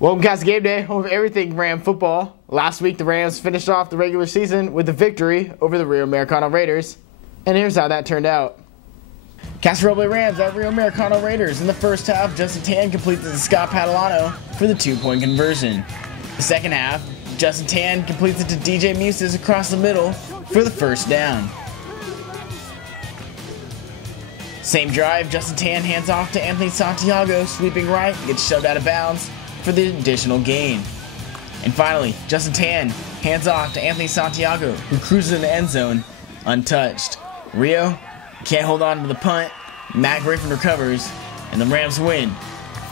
Welcome to Casa Gameday, home of everything Ram football. Last week, the Rams finished off the regular season with a victory over the Rio Americano Raiders. And here's how that turned out. Casa Gameday Rams at Rio Americano Raiders. In the first half, Justin Tan completed the Scott Padalano for the 2-point conversion. The second half, Justin Tan completes it to DJ Muses across the middle for the first down. Same drive, Justin Tan hands off to Anthony Santiago, sweeping right, gets shoved out of bounds for the additional gain. And finally, Justin Tan hands off to Anthony Santiago, who cruises in the end zone untouched. Rio can't hold on to the punt. Matt Griffin recovers, and the Rams win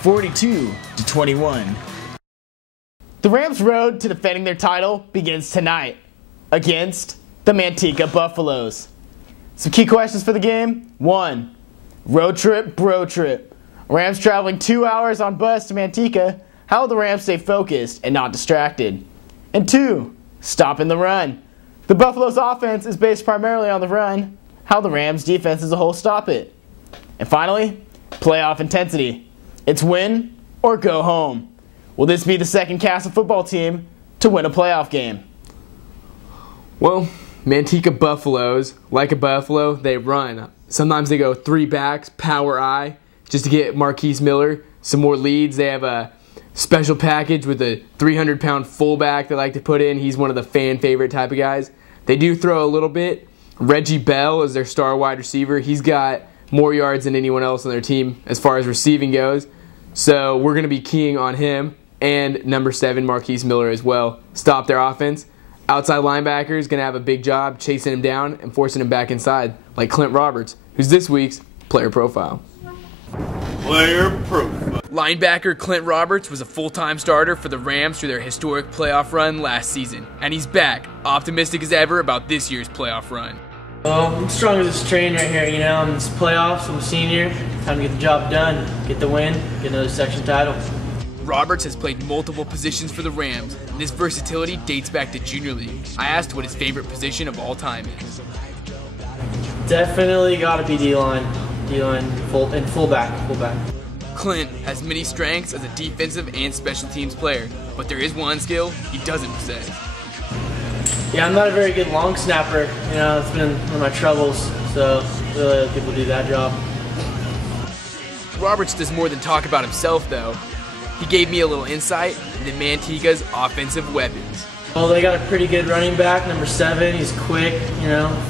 42-21. The Rams' road to defending their title begins tonight against the Manteca Buffaloes. Some key questions for the game. 1. Road trip, bro trip. Rams traveling 2 hours on bus to Manteca. How will the Rams stay focused and not distracted? And 2. Stopping the run. The Buffaloes' offense is based primarily on the run. How will the Rams' defense as a whole stop it? And finally, playoff intensity. It's win or go home. Will this be the second Casa football team to win a playoff game? Well, Manteca Buffaloes, like a buffalo, they run. Sometimes they go 3 backs, power I, just to get Marquise Miller some more leads. They have a special package with a 300-pound fullback they like to put in. He's one of the fan favorite type of guys. They do throw a little bit. Reggie Bell is their star wide receiver. He's got more yards than anyone else on their team as far as receiving goes. So we're going to be keying on him and number 7, Marquise Miller as well. Stop their offense. Outside linebacker is going to have a big job chasing him down and forcing him back inside, like Clint Roberts, who's this week's player profile. Player profile. Linebacker Clint Roberts was a full-time starter for the Rams through their historic playoff run last season, and he's back, optimistic as ever about this year's playoff run. Well, I'm strong as a strain right here, in this playoffs. I'm a senior. Time to get the job done, get the win, get another section title. Roberts has played multiple positions for the Rams, and his versatility dates back to junior league. I asked what his favorite position of all time is. Definitely got to be D-line, and fullback. Clint has many strengths as a defensive and special teams player, but there is one skill he doesn't possess. Yeah, I'm not a very good long snapper. It's been one of my troubles, so really let people do that job. Roberts does more than talk about himself, though. He gave me a little insight into Manteca's offensive weapons. Well, they got a pretty good running back, number 7. He's quick,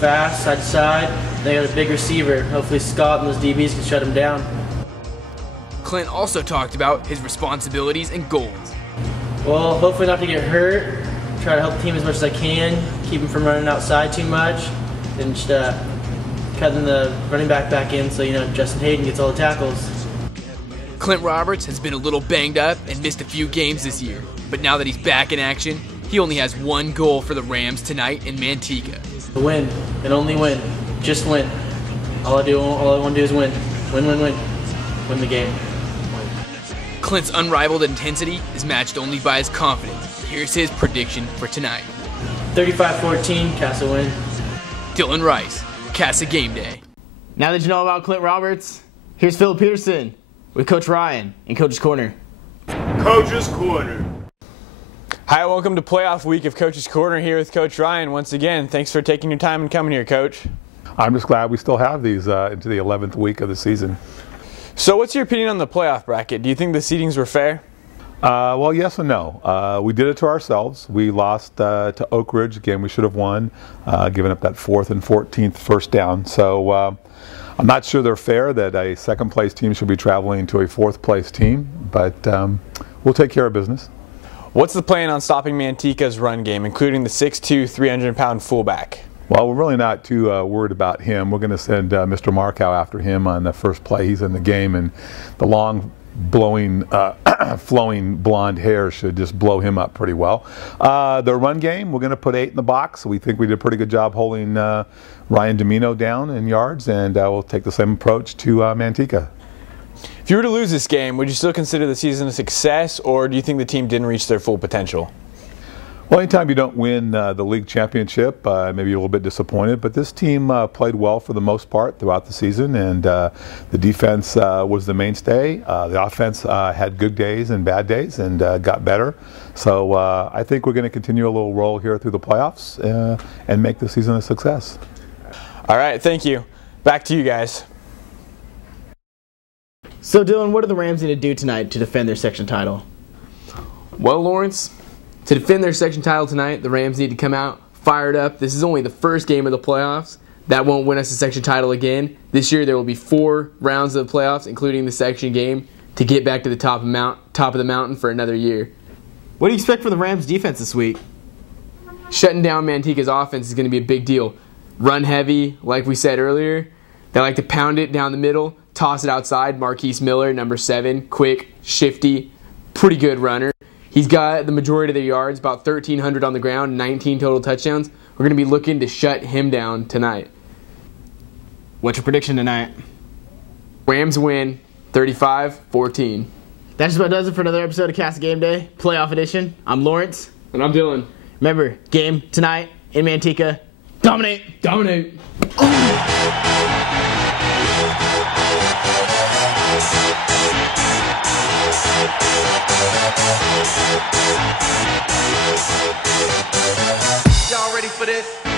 fast, side to side. They got a big receiver. Hopefully Scott and those DBs can shut him down. Clint also talked about his responsibilities and goals. Well, hopefully not to get hurt. Try to help the team as much as I can. Keep him from running outside too much. And just cutting the running back in so, Justin Hayden gets all the tackles. Clint Roberts has been a little banged up and missed a few games this year. But now that he's back in action, he only has one goal for the Rams tonight in Manteca. Win, and only win. Just win. All I want to do is win. Win. Win the game. Clint's unrivaled intensity is matched only by his confidence. Here's his prediction for tonight. 35-14, Casa win. Dylan Rice, Casa Gameday. Now that you know about Clint Roberts, here's Phil Peterson with Coach Ryan in Coach's Corner. Coach's Corner. Hi, welcome to playoff week of Coach's Corner here with Coach Ryan. Once again, thanks for taking your time and coming here, Coach. I'm just glad we still have these into the 11th week of the season. So what's your opinion on the playoff bracket? Do you think the seedings were fair? Well, yes and no. We did it to ourselves. We lost to Oak Ridge. Again, we should have won, giving up that 4th and 14th first down. So I'm not sure they're fair that a second-place team should be traveling to a 4th-place team, but we'll take care of business. What's the plan on stopping Manteca's run game, including the 6'2", 300-pound fullback? Well, we're really not too worried about him. We're going to send Mr. Markow after him on the first play. He's in the game, and the long, flowing blonde hair should just blow him up pretty well. The run game, we're going to put 8 in the box. We think we did a pretty good job holding Ryan Domino down in yards, and we'll take the same approach to Manteca. If you were to lose this game, would you still consider the season a success, or do you think the team didn't reach their full potential? Well, anytime you don't win the league championship, maybe you're a little bit disappointed, but this team played well for the most part throughout the season, and the defense was the mainstay. The offense had good days and bad days and got better. So I think we're going to continue a little roll here through the playoffs and make the season a success. All right, thank you. Back to you guys. So, Dylan, what do the Rams need to do tonight to defend their section title? Well, Lawrence, to defend their section title tonight, the Rams need to come out fired up. This is only the first game of the playoffs. That won't win us the section title again. This year there will be 4 rounds of the playoffs, including the section game, to get back to the top of the mountain for another year. What do you expect from the Rams defense this week? Shutting down Manteca's offense is going to be a big deal. Run heavy, like we said earlier. They like to pound it down the middle, toss it outside. Marquise Miller, number 7, quick, shifty, pretty good runner. He's got the majority of their yards, about 1,300 on the ground, 19 total touchdowns. We're going to be looking to shut him down tonight. What's your prediction tonight? Rams win 35-14. That just about does it for another episode of Casa Gameday, playoff edition. I'm Lawrence. And I'm Dylan. Remember, game tonight in Manteca. Dominate! Dominate! Y'all ready for this?